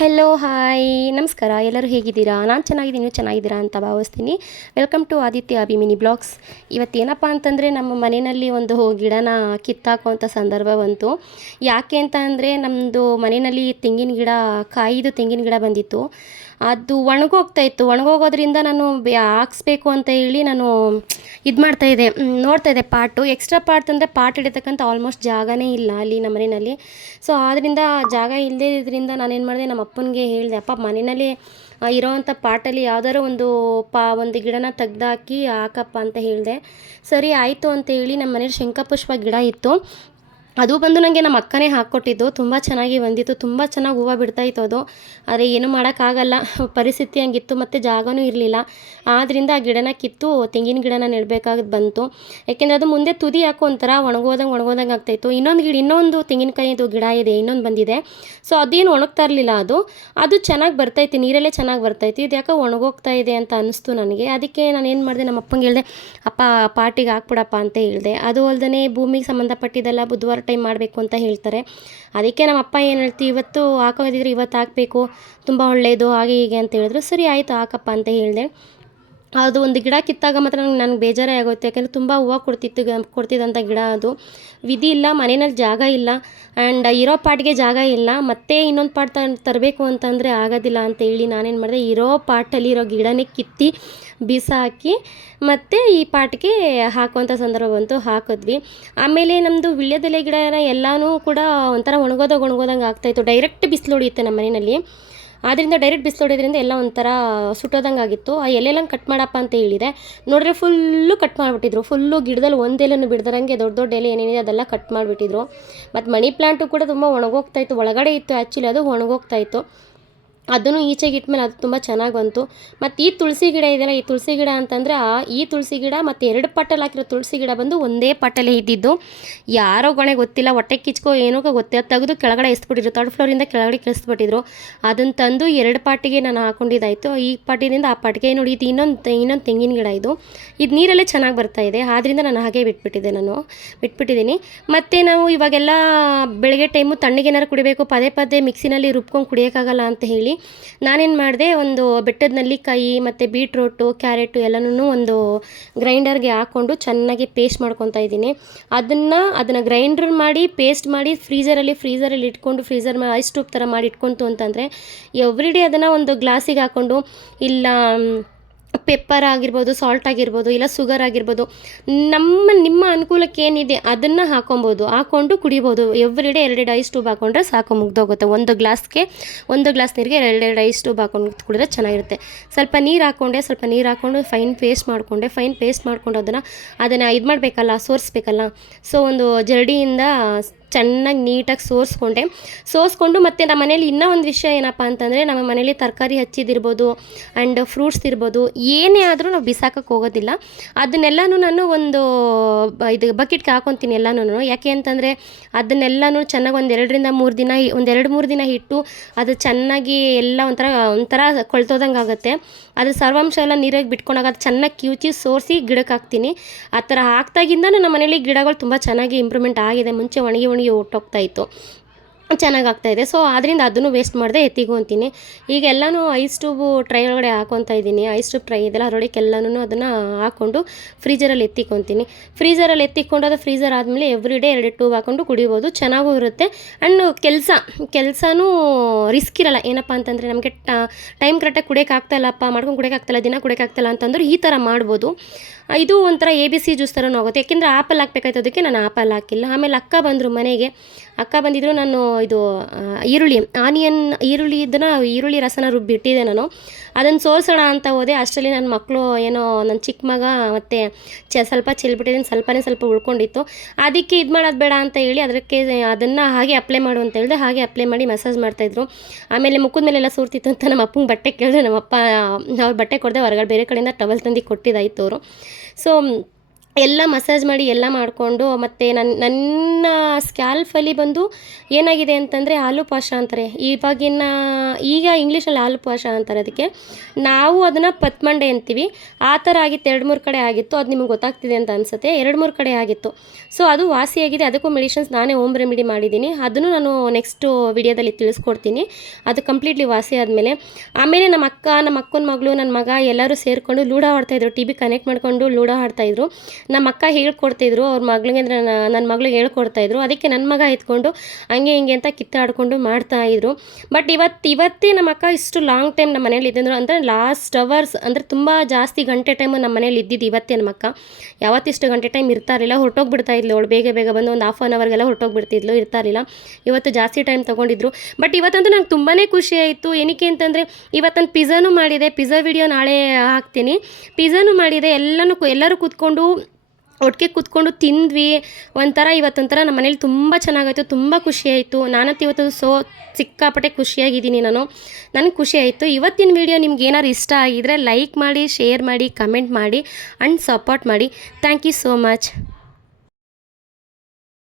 Hello hi ನಮಸ್ಕಾರ. ಎಲ್ಲರೂ ಹೇಗಿದ್ದೀರಾ? ನಾನು ಚೆನ್ನಾಗಿದ್ದೀನಿ, ನೀವು ಚೆನ್ನಾಗಿದ್ದೀರಾ ಅಂತ ಭಾವಿಸ್ತೀನಿ. ವೆಲ್ಕಮ್ ಟು ಆದಿತ್ಯ ಅಭಿಮಿನಿ ಬ್ಲಾಗ್ಸ್. ಇವತ್ತೇನಪ್ಪ ಅಂತಂದರೆ ನಮ್ಮ ಮನೆಯಲ್ಲಿ ಒಂದು ಗಿಡನ ಕಿತ್ತಾಕುವಂಥ ಸಂದರ್ಭ ಬಂತು. ಯಾಕೆ ಅಂತ ಅಂದರೆ ನಮ್ಮದು ಮನೆಯಲ್ಲಿ ತೆಂಗಿನ ಗಿಡ, ಕಾಯಿದು ತೆಂಗಿನ ಗಿಡ ಬಂದಿತ್ತು. ಅದು ಒಣಗೋಗ್ತಾಯಿತ್ತು. ಒಣಗೋಗೋದ್ರಿಂದ ನಾನು ಹಾಕ್ಸ್ಬೇಕು ಅಂತ ಹೇಳಿ ನಾನು ಇದು ಮಾಡ್ತಾಯಿದ್ದೆ, ನೋಡ್ತಾಯಿದ್ದೆ ಪಾಟು. ಎಕ್ಸ್ಟ್ರಾ ಪಾಟ್ ಅಂದರೆ ಪಾಟ್ ಇಡತಕ್ಕಂಥ ಆಲ್ಮೋಸ್ಟ್ ಜಾಗನೇ ಇಲ್ಲ ಅಲ್ಲಿ ನಮ್ಮ ಮನೆಯಲ್ಲಿ. ಸೊ ಆದ್ದರಿಂದ ಜಾಗ ಇಲ್ಲದೇ ಇದ್ರಿಂದ ನಾನೇನು ಮಾಡಿದೆ, ನಮ್ಮ ಅಪ್ಪನಿಗೆ ಹೇಳಿದೆ, ಅಪ್ಪ ಮನೆಯಲ್ಲಿ ಇರೋವಂಥ ಪಾಟಲ್ಲಿ ಯಾವ್ದಾದ್ರು ಒಂದು ಗಿಡನ ತೆಗ್ದಾಕಿ ಹಾಕಪ್ಪ ಅಂತ ಹೇಳಿದೆ. ಸರಿ ಆಯಿತು ಅಂತ ಹೇಳಿ ನಮ್ಮ ಮನೇಲಿ ಶಂಖಪುಷ್ಪ ಗಿಡ ಇತ್ತು. ಅದು ಬಂದು ನನಗೆ ನಮ್ಮ ಅಕ್ಕನೇ ಹಾಕ್ಕೊಟ್ಟಿದ್ದು. ತುಂಬ ಚೆನ್ನಾಗಿ ಬಂದಿತ್ತು, ತುಂಬ ಚೆನ್ನಾಗಿ ಹೂವು ಬಿಡ್ತಾಯಿತ್ತು ಅದು. ಆದರೆ ಏನು ಮಾಡೋಕ್ಕಾಗಲ್ಲ, ಪರಿಸ್ಥಿತಿ ಹಂಗಿತ್ತು, ಮತ್ತು ಜಾಗನೂ ಇರಲಿಲ್ಲ. ಆದ್ದರಿಂದ ಆ ಗಿಡನ ಕಿತ್ತು ತೆಂಗಿನ ಗಿಡನ ನೆಡಬೇಕಾಗಿ ಬಂತು. ಯಾಕೆಂದರೆ ಅದು ಮುಂದೆ ತುದಿ ಯಾಕೋ ಒಂಥರ ಒಣಗೋದಂಗೆ ಆಗ್ತಾಯಿತ್ತು. ಇನ್ನೊಂದು ತೆಂಗಿನಕಾಯಿದು ಗಿಡ ಇದೆ, ಇನ್ನೊಂದು ಬಂದಿದೆ. ಸೊ ಅದೇನು ಒಣಗ್ತಾ ಇರಲಿಲ್ಲ, ಅದು ಚೆನ್ನಾಗಿ ಬರ್ತೈತಿ, ನೀರಲ್ಲೇ ಚೆನ್ನಾಗಿ ಬರ್ತೈತಿ. ಇದು ಯಾಕೋ ಒಣಗೋಗ್ತಾ ಇದೆ ಅಂತ ಅನ್ನಿಸ್ತು ನನಗೆ. ಅದಕ್ಕೆ ನಾನು ಏನು ಮಾಡಿದೆ, ನಮ್ಮ ಅಪ್ಪಂಗೆ ಹೇಳಿದೆ, ಅಪ್ಪ ಪಾಟಿಗೆ ಹಾಕ್ಬಿಡಪ್ಪ ಅಂತ ಹೇಳಿದೆ. ಅದು ಅಲ್ಲದೆ ಭೂಮಿಗೆ ಸಂಬಂಧಪಟ್ಟಿದ್ದೆಲ್ಲ ಬುಧವಾರ ಟೈಮ್ ಮಾಡಬೇಕು ಅಂತ ಹೇಳ್ತಾರೆ. ಅದಕ್ಕೆ ನಮ್ಮ ಅಪ್ಪ ಏನು ಹೇಳ್ತೀವಿ, ಇವತ್ತು ಹಾಕೋದಿದ್ರೆ ಇವತ್ತು ಹಾಕಬೇಕು, ತುಂಬ ಒಳ್ಳೆಯದು ಹಾಗೆ ಹೀಗೆ ಅಂತ ಹೇಳಿದ್ರು. ಸರಿ ಆಯಿತು ಹಾಕಪ್ಪ ಅಂತ ಹೇಳಿದೆ. ಅದು ಒಂದು ಗಿಡ ಕಿತ್ತಾಗ ಮಾತ್ರ ನನಗೆ ಬೇಜಾರೇ ಆಗುತ್ತೆ. ಯಾಕೆಂದರೆ ತುಂಬ ಹೂವು ಕೊಡ್ತಿದ್ದಂಥ ಗಿಡ ಅದು. ವಿಧಿ ಇಲ್ಲ, ಮನೆಯಲ್ಲಿ ಜಾಗ ಇಲ್ಲ, ಆ್ಯಂಡ್ ಇರೋ ಪಾಟ್ಗೆ ಜಾಗ ಇಲ್ಲ. ಮತ್ತೆ ಇನ್ನೊಂದು ಪಾಟ್ ತರಬೇಕು ಅಂತಂದರೆ ಆಗೋದಿಲ್ಲ ಅಂತ ಹೇಳಿ ನಾನೇನು ಮಾಡಿದೆ, ಇರೋ ಪಾಟಲ್ಲಿ ಇರೋ ಗಿಡನೇ ಕಿತ್ತಿ ಬಿಸಾಕಿ ಮತ್ತು ಈ ಪಾಟ್ಗೆ ಹಾಕುವಂಥ ಸಂದರ್ಭ ಬಂತು. ಹಾಕಿದ್ವಿ. ಆಮೇಲೆ ನಮ್ಮದು ವೀಳ್ಯದೆಲೆ ಗಿಡ ಎಲ್ಲನೂ ಕೂಡ ಒಂಥರ ಒಣಗೋದಂಗೆ ಆಗ್ತಾಯಿತ್ತು. ಡೈರೆಕ್ಟ್ ಬಿಸಿಲು ಹೊಡಿಯುತ್ತೆ ನಮ್ಮ ಮನೆಯಲ್ಲಿ. ಆದ್ದರಿಂದ ಡೈರೆಕ್ಟ್ ಬಿಸಿಲು ಹೊಡೆಯೋದ್ರಿಂದ ಎಲ್ಲ ಒಂಥರ ಸುಟ್ಟೋದಂಗೆ ಆಗಿತ್ತು. ಆ ಎಲೆಲ್ಲ ಕಟ್ ಮಾಡಪ್ಪ ಅಂತ ಹೇಳಿದೆ. ನೋಡಿದ್ರೆ ಫುಲ್ಲು ಕಟ್ ಮಾಡಿಬಿಟ್ಟಿದ್ರು. ಫುಲ್ಲು ಗಿಡದಲ್ಲಿ ಒಂದು ಎಲೆನೂ ಬಿಡ್ದಾರಂಗೆ ದೊಡ್ಡ ಎಲೆ ಏನೇನಿದೆ ಅದೆಲ್ಲ ಕಟ್ ಮಾಡಿಬಿಟ್ಟಿದ್ರು. ಮತ್ತು ಮನಿ ಪ್ಲಾಂಟು ಕೂಡ ತುಂಬ ಒಣಗೋಗ್ತಾಯಿತ್ತು. ಒಳಗಡೆ ಇತ್ತು ಆ್ಯಕ್ಚುಲಿ, ಅದು ಒಣಗೋಗ್ತಾಯಿತ್ತು. ಅದನ್ನು ಈಚೆಗೆ ಇಟ್ಮೇಲೆ ಅದು ತುಂಬ ಚೆನ್ನಾಗಿ ಬಂತು. ಮತ್ತು ಈ ತುಳಸಿ ಗಿಡ ಇದೆಯಲ್ಲ, ಈ ತುಳಸಿ ಗಿಡ ಅಂತಂದರೆ ಈ ತುಳಸಿ ಗಿಡ ಮತ್ತು 2 ಪಾಟಲ್ಲಿ ಹಾಕಿರೋ ತುಳಸಿ ಗಿಡ ಬಂದು ಒಂದೇ ಪಾಟಲ್ಲೇ ಇದ್ದಿದ್ದು. ಯಾರೋ ಗೊಣೆ ಗೊತ್ತಿಲ್ಲ, ಹೊಟ್ಟೆ ಕಿಚ್ಕೋ ಏನೋ ಗೊತ್ತಿಲ್ಲ, ತೆಗೆದು ಕೆಳಗಡೆ ಎಸ್ಬಿಟ್ಟಿದ್ರು. 3rd ಫ್ಲೋರಿಂದ ಕೆಳಗಡೆ ಕೆಳಿಸ್ಬಿಟ್ಟಿದ್ರು. ಅದನ್ನು ತಂದು 2 ಪಾಟಿಗೆ ನಾನು ಹಾಕೊಂಡಿದ್ದಾಯಿತು. ಈ ಪಾಟಿನಿಂದ ಆ ಪಾಟಿಗೆ ನೋಡಿ, ಇದು ಇನ್ನೊಂದು ತೆಂಗಿನ ಗಿಡ. ಇದು ನೀರಲ್ಲೇ ಚೆನ್ನಾಗಿ ಬರ್ತಾಯಿದೆ. ಆದ್ದರಿಂದ ನಾನು ಹಾಗೆ ಬಿಟ್ಬಿಟ್ಟಿದ್ದೀನಿ. ಮತ್ತು ನಾವು ಇವಾಗೆಲ್ಲ ಬೆಳಗ್ಗೆ ಟೈಮು ತಣ್ಣಗೇನಾರು ಕುಡಿಬೇಕು, ಪದೇ ಮಿಕ್ಸಿನಲ್ಲಿ ರುಬ್ಕೊಂಡು ಕುಡಿಯೋಕ್ಕಾಗಲ್ಲ ಅಂತ ಹೇಳಿ ನಾನೇನು ಮಾಡಿದೆ, ಒಂದು ಬೆಟ್ಟದ ನೆಲ್ಲಿಕಾಯಿ ಮತ್ತು ಬೀಟ್ರೋಟು, ಕ್ಯಾರೆಟು ಎಲ್ಲನೂ ಒಂದು ಗ್ರೈಂಡರ್ಗೆ ಹಾಕ್ಕೊಂಡು ಚೆನ್ನಾಗಿ ಪೇಸ್ಟ್ ಮಾಡ್ಕೊತಾ ಇದ್ದೀನಿ. ಅದನ್ನು ಗ್ರೈಂಡರ್ ಮಾಡಿ ಪೇಸ್ಟ್ ಮಾಡಿ ಫ್ರೀಝರಲ್ಲಿ ಇಟ್ಕೊಂಡು ಐಸ್ ಟ್ಯೂಬ್ ಥರ ಮಾಡಿ ಇಟ್ಕೊಂತು ಅಂತಂದರೆ ಎವ್ರಿ ಡೇ ಅದನ್ನು ಒಂದು ಗ್ಲಾಸಿಗೆ ಹಾಕ್ಕೊಂಡು, ಇಲ್ಲ ಪೆಪ್ಪರ್ ಆಗಿರ್ಬೋದು, ಸಾಲ್ಟ್ ಆಗಿರ್ಬೋದು, ಇಲ್ಲ ಶುಗರ್ ಆಗಿರ್ಬೋದು, ನಿಮ್ಮ ಅನುಕೂಲಕ್ಕೆ ಏನಿದೆ ಅದನ್ನು ಹಾಕ್ಕೊಂಡು ಕುಡಿಬೋದು. ಎವ್ರಿ ಡೇ 2 ಐಸ್ ಟ್ಯೂಬ್ ಹಾಕ್ಕೊಂಡ್ರೆ ಸಾಕು, ಮುಗ್ದೋಗುತ್ತೆ. ಒಂದು ಗ್ಲಾಸ್ ನೀರಿಗೆ 2 ಐಸ್ ಟ್ಯೂಬ್ ಹಾಕ್ಕೊಂಡು ಕುಡಿದ್ರೆ ಚೆನ್ನಾಗಿರುತ್ತೆ. ಸ್ವಲ್ಪ ನೀರು ಹಾಕ್ಕೊಂಡು ಫೈನ್ ಪೇಸ್ಟ್ ಮಾಡಿಕೊಂಡು ಅದನ್ನು ಇದು ಮಾಡಬೇಕಲ್ಲ, ಸೋರಿಸ್ಬೇಕಲ್ಲ. ಸೊ ಒಂದು ಜರಡಿಯಿಂದ ಚೆನ್ನಾಗಿ ನೀಟಾಗಿ ಸೋಸ್ಕೊಂಡು ಮತ್ತು ನಮ್ಮ ಮನೇಲಿ ಇನ್ನೂ ಒಂದು ವಿಷಯ ಏನಪ್ಪ ಅಂತಂದರೆ, ನಮ್ಮ ಮನೇಲಿ ತರಕಾರಿ ಹಚ್ಚಿದಿರ್ಬೋದು ಆ್ಯಂಡ್ ಫ್ರೂಟ್ಸ್ ಇರ್ಬೋದು, ಏನೇ ಆದರೂ ನಾವು ಬಿಸಾಕಕ್ಕೆ ಹೋಗೋದಿಲ್ಲ. ಅದನ್ನೆಲ್ಲನೂ ನಾನು ಒಂದು ಬಕೆಟ್ಗೆ ಹಾಕೊತೀನಿ ಎಲ್ಲನೂ. ಯಾಕೆ ಅಂತಂದರೆ ಅದನ್ನೆಲ್ಲನೂ ಚೆನ್ನಾಗಿ ಒಂದು 2-3 ದಿನ ಇಟ್ಟು ಅದು ಚೆನ್ನಾಗಿ ಎಲ್ಲ ಒಂಥರ ಕೊಳ್ತೋದಂಗೆ ಆಗುತ್ತೆ. ಅದ್ರ ಸರ್ವಾಂಶ ಎಲ್ಲ ನೀರಾಗಿ ಬಿಟ್ಕೊಂಡಾಗ ಅದು ಚೆನ್ನಾಗಿ ಕಿವುಚಿ ಸೋರಿಸಿ ಗಿಡಕ್ಕೆ ಹಾಕ್ತೀನಿ. ಆ ಥರ ಹಾಕ್ದಾಗಿಂದ ನಮ್ಮ ಮನೇಲಿ ಗಿಡಗಳು ತುಂಬ ಚೆನ್ನಾಗಿ ಇಂಪ್ರೂವ್ಮೆಂಟ್ ಆಗಿದೆ. ಮುಂಚೆ ಒಣಗಿ ಹೊರ್ಟೋಗ್ತಾಯಿತ್ತು, ಚೆನ್ನಾಗಿ ಆಗ್ತಾಯಿದೆ. ಸೊ ಆದ್ದರಿಂದ ಅದನ್ನು ವೇಸ್ಟ್ ಮಾಡದೆ ಎತ್ತಿಕೊಂತೀನಿ. ಈಗ ಎಲ್ಲನೂ ಐಸ್ ಟ್ಯೂಬು ಟ್ರೈ ಒಳಗಡೆ ಹಾಕ್ಕೊತಾ ಇದ್ದೀನಿ. ಐಸ್ ಟ್ಯೂಬ್ ಟ್ರೈ ಇದೆಲ್ಲ ಅದರೊಳಗೆ ಎಲ್ಲನೂ ಅದನ್ನು ಹಾಕ್ಕೊಂಡು ಫ್ರೀಜರಲ್ಲಿ ಎತ್ತಿಕೊಂತೀನಿ. ಅದು ಫ್ರೀಜರ್ ಆದಮೇಲೆ ಎವ್ರಿ ಡೇ 2 ಟ್ಯೂಬ್ ಹಾಕ್ಕೊಂಡು ಕುಡಿಬೋದು, ಚೆನ್ನಾಗೂ ಇರುತ್ತೆ. ಆ್ಯಂಡ್ ಕೆಲಸನೂ ರಿಸ್ಕ್ ಇರಲ್ಲ. ಏನಪ್ಪ ಅಂತಂದರೆ ನಮಗೆ ಟೈಮ್ ಕರೆಕ್ಟಾಗಿ ಕುಡಿಯೋಕ್ಕಾಗ್ತಾಯಿಲ್ಲ, ದಿನ ಕುಡಿಯೋಕ್ಕಾಗ್ತಾಯಿಲ್ಲ ಅಂತಂದ್ರೆ ಈ ಥರ ಮಾಡ್ಬೋದು. ಇದು ಒಂಥರ ABC ಜ್ಯೂಸ್ ಥರನೂ ಆಗುತ್ತೆ. ಯಾಕೆಂದರೆ ಆ್ಯಪಲ್ ಹಾಕ್ಬೇಕಾಯ್ತು, ಅದಕ್ಕೆ ನಾನು ಆ್ಯಪಲ್ ಹಾಕಿಲ್ಲ. ಆಮೇಲೆ ಅಕ್ಕ ಬಂದಿದ್ರು. ನಾನು ಇದು ಈರುಳ್ಳಿ ರಸನ ರುಬ್ಬಿಟ್ಟಿದ್ದೆ ನಾನು. ಅದನ್ನು ಸೋಸೋಣ ಅಂತ ಹೋದೆ. ಅಷ್ಟರಲ್ಲಿ ನನ್ನ ಮಕ್ಕಳು ನನ್ನ ಚಿಕ್ಕ ಮಗ ಮತ್ತು ಸ್ವಲ್ಪ ಚೆಲ್ಬಿಟ್ಟಿದ್ದೀನಿ, ಸ್ವಲ್ಪ ಉಳ್ಕೊಂಡಿತ್ತು. ಅದಕ್ಕೆ ಇದು ಮಾಡೋದು ಬೇಡ ಅಂತ ಹೇಳಿ ಅದನ್ನು ಹಾಗೆ ಅಪ್ಲೈ ಮಾಡು ಅಂತ ಹೇಳಿದೆ. ಹಾಗೆ ಅಪ್ಲೈ ಮಾಡಿ ಮಸಾಜ್ ಮಾಡ್ತಾಯಿದ್ರು. ಆಮೇಲೆ ಮುಖದ ಮೇಲೆಲ್ಲ ಸೂರ್ತಿತ್ತು ಅಂತ ನಮ್ಮ ಅಪ್ಪಂಗೆ ಬಟ್ಟೆ ಕೇಳಿದ್ರೆ, ನಮ್ಮ ಅಪ್ಪ ಅವ್ರು ಬಟ್ಟೆ ಕೊಡದೆ ಹೊರಗಡೆ ಬೇರೆ ಕಡೆಯಿಂದ ಟವಲ್ ತಂದು ಕೊಟ್ಟಿದ್ದಾಯಿತು ಅವರು. ಸೊ ಎಲ್ಲ ಮಸಾಜ್ ಮಾಡಿ ಎಲ್ಲ ಮಾಡಿಕೊಂಡು ಮತ್ತು ನನ್ನ ಸ್ಕ್ಯಾಲ್ಫಲ್ಲಿ ಬಂದು ಏನಾಗಿದೆ ಅಂತಂದರೆ ಆಲೂ ಪಾಷ ಅಂತಾರೆ ಈಗ ಇಂಗ್ಲೀಷಲ್ಲಿ ಆಲೂ ಪಾಷ ಅಂತಾರೆ ಅದಕ್ಕೆ. ನಾವು ಅದನ್ನು ಪತ್ಮಂಡೆ ಅಂತೀವಿ. ಆ ಥರ ಆಗಿತ್ತು, 2-3 ಕಡೆ ಆಗಿತ್ತು. ಅದು ನಿಮಗೆ ಗೊತ್ತಾಗ್ತಿದೆ ಅಂತ ಅನಿಸುತ್ತೆ. 2-3 ಕಡೆ ಆಗಿತ್ತು. ಸೊ ಅದು ವಾಸಿಯಾಗಿದೆ. ಅದಕ್ಕೂ ಮೆಡಿಷನ್ಸ್ ನಾನೇ ಹೋಮ್ ರೆಮಿಡಿ ಮಾಡಿದ್ದೀನಿ. ಅದನ್ನು ನಾನು ನೆಕ್ಸ್ಟು ವಿಡಿಯೋದಲ್ಲಿ ತಿಳಿಸ್ಕೊಡ್ತೀನಿ, ಅದು ಕಂಪ್ಲೀಟ್ಲಿ ವಾಸಿ ಆದಮೇಲೆ. ಆಮೇಲೆ ನಮ್ಮ ಅಕ್ಕನ ಮಗಳು, ನನ್ನ ಮಗ ಎಲ್ಲರೂ ಸೇರಿಕೊಂಡು ಲೂಡೋ ಆಡ್ತಾಯಿದ್ರು. ಟಿ ವಿ ಕನೆಕ್ಟ್ ಮಾಡಿಕೊಂಡು ಲೂಡೋ ಆಡ್ತಾಯಿದ್ರು. ನಮ್ಮ ಅಕ್ಕ ಹೇಳ್ಕೊಡ್ತಿದ್ರು ಅವ್ರ ಮಗಳಿಗೆ, ಅಂದರೆ ನನ್ನ ಮಗಳಿಗೆ ಹೇಳ್ಕೊಡ್ತಾಯಿದ್ರು. ಅದಕ್ಕೆ ನನ್ನ ಮಗ ಎತ್ಕೊಂಡು ಹಂಗೆ ಹಿಂಗೆ ಅಂತ ಕಿತ್ತಾಡ್ಕೊಂಡು ಮಾಡ್ತಾಯಿದ್ರು. ಬಟ್ ಇವತ್ತೇ ನಮ್ಮ ಅಕ್ಕ ಇಷ್ಟು ಲಾಂಗ್ ಟೈಮ್ ನಮ್ಮ ಮನೇಲಿ ಇದ್ದಂದ್ರು, ಅಂದರೆ ಲಾಸ್ಟ್ ಅವರ್ಸ್, ಅಂದರೆ ತುಂಬ ಜಾಸ್ತಿ ಗಂಟೆ ಟೈಮು ನಮ್ಮ ಮನೇಲಿ ಇದ್ದಿದ್ದು ಇವತ್ತೇ. ನಮ್ಮ ಅಕ್ಕ ಯಾವತ್ತಿಷ್ಟು ಗಂಟೆ ಟೈಮ್ ಇರ್ತಾ ಇರಲಿಲ್ಲ, ಹೊರಟೋಗ್ಬಿಡ್ತಾ ಇದ್ಲು ಅವಳು. ಬೇಗ ಬಂದು ಒಂದು ಹಾಫ್ ಆನ್ ಅವರ್ಗೆಲ್ಲ ಹೊರಟೋಗ್ಬಿಡ್ತಿದ್ಲು, ಇರ್ತಾ ಇರಲಿಲ್ಲ. ಇವತ್ತು ಜಾಸ್ತಿ ಟೈಮ್ ತೊಗೊಂಡಿದ್ರು. ಬಟ್ ಇವತ್ತಂತೂ ನಂಗೆ ತುಂಬಾ ಖುಷಿ ಆಯಿತು. ಏನಕ್ಕೆ ಅಂತಂದರೆ ಇವತ್ತೊಂದು ಪಿಜ್ಜಾನು ಮಾಡಿದೆ. ಪಿಜ್ಜಾ ವಿಡಿಯೋ ನಾಳೆ ಹಾಕ್ತೀನಿ. ಪಿಜ್ಜಾನು ಮಾಡಿದೆ. ಎಲ್ಲರೂ ಕೂತ್ಕೊಂಡು ಒಟ್ಟಿಗೆ ಕೂತ್ಕೊಂಡು ತಿಂದ್ವಿ. ಇವತ್ತೊಂಥರ ನಮ್ಮ ಮನೇಲಿ ತುಂಬ ಚೆನ್ನಾಗಾಯಿತು, ತುಂಬ ಖುಷಿಯಾಯಿತು. ನಾನಂತೂ ಇವತ್ತು ಸಿಕ್ಕಾಪಟ್ಟೆ ಖುಷಿಯಾಗಿದ್ದೀನಿ. ನನಗೆ ಖುಷಿ ಆಯಿತು. ಇವತ್ತಿನ ವಿಡಿಯೋ ನಿಮ್ಗೆ ಏನಾದ್ರು ಇಷ್ಟ ಆಗಿದ್ರೆ ಲೈಕ್ ಮಾಡಿ, ಶೇರ್ ಮಾಡಿ, ಕಮೆಂಟ್ ಮಾಡಿ ಆ್ಯಂಡ್ ಸಪೋರ್ಟ್ ಮಾಡಿ. Thank you so much.